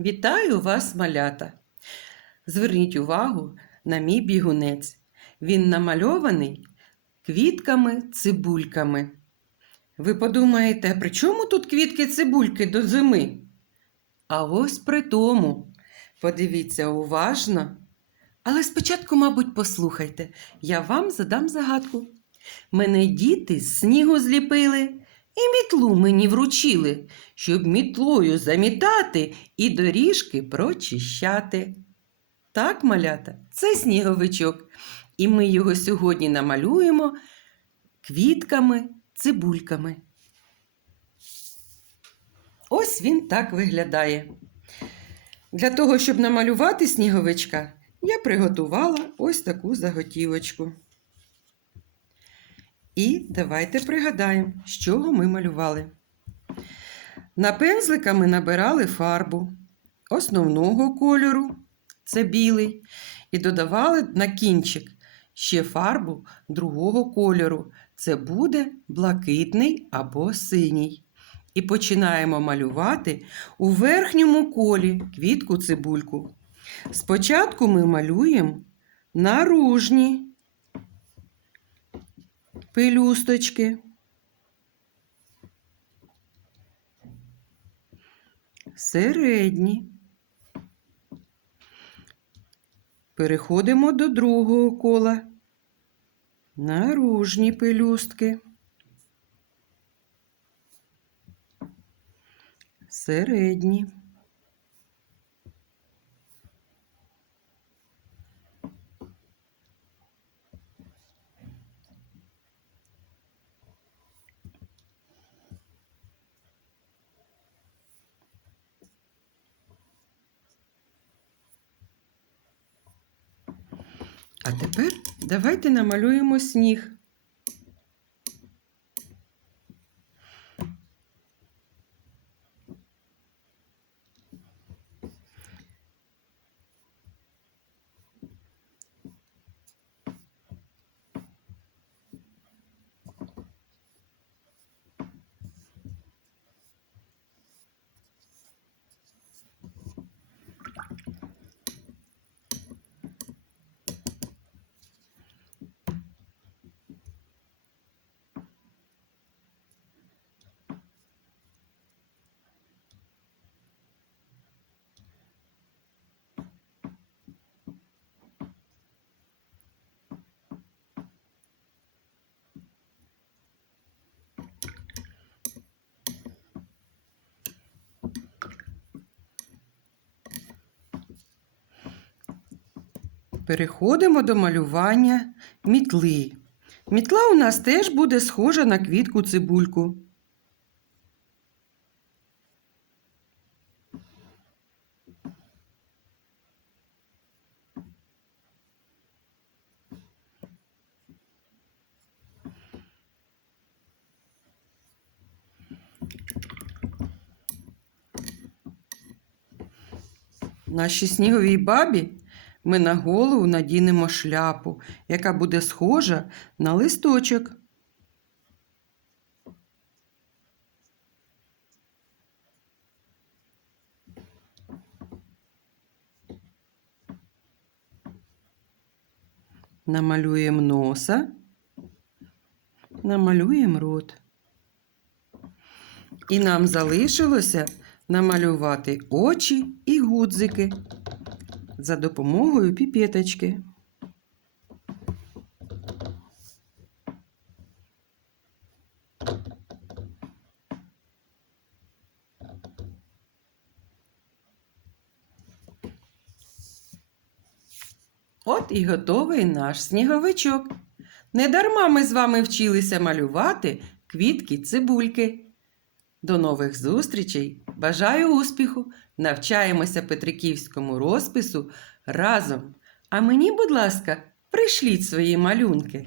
Вітаю вас, малята! Зверніть увагу на мій бігунець. Він намальований квітками-цибульками. Ви подумаєте, при чому тут квітки-цибульки до зими? А ось при тому. Подивіться уважно. Але спочатку, мабуть, послухайте, я вам задам загадку. Мене діти з снігу зліпили і мітлу мені вручили, щоб мітлою замітати і доріжки прочищати. Так, малята, це сніговичок, і ми його сьогодні намалюємо квітками, цибульками. Ось він так виглядає. Для того, щоб намалювати сніговичка, я приготувала ось таку заготівочку. І давайте пригадаємо, з чого ми малювали. На пензлика ми набирали фарбу основного кольору це білий, і додавали на кінчик ще фарбу другого кольору. Це буде блакитний або синій. І починаємо малювати у верхньому колі квітку цибульку. Спочатку ми малюємо наружні пелюсточки. Середні. Переходимо до другого кола. Наружні пелюстки. Середні. А тепер давайте намалюємо сніг. Переходимо до малювання мітли. Мітла у нас теж буде схожа на квітку цибульку. Нашій сніговій бабі ми на голову надінемо шляпу, яка буде схожа на листочок. Намалюємо носа, намалюємо рот. І нам залишилося намалювати очі і гудзики за допомогою піпеточки. От і готовий наш сніговичок. Недарма ми з вами вчилися малювати квітки цибульки. До нових зустрічей! Бажаю успіху! Навчаємося петриківському розпису разом. А мені, будь ласка, пришліть свої малюнки.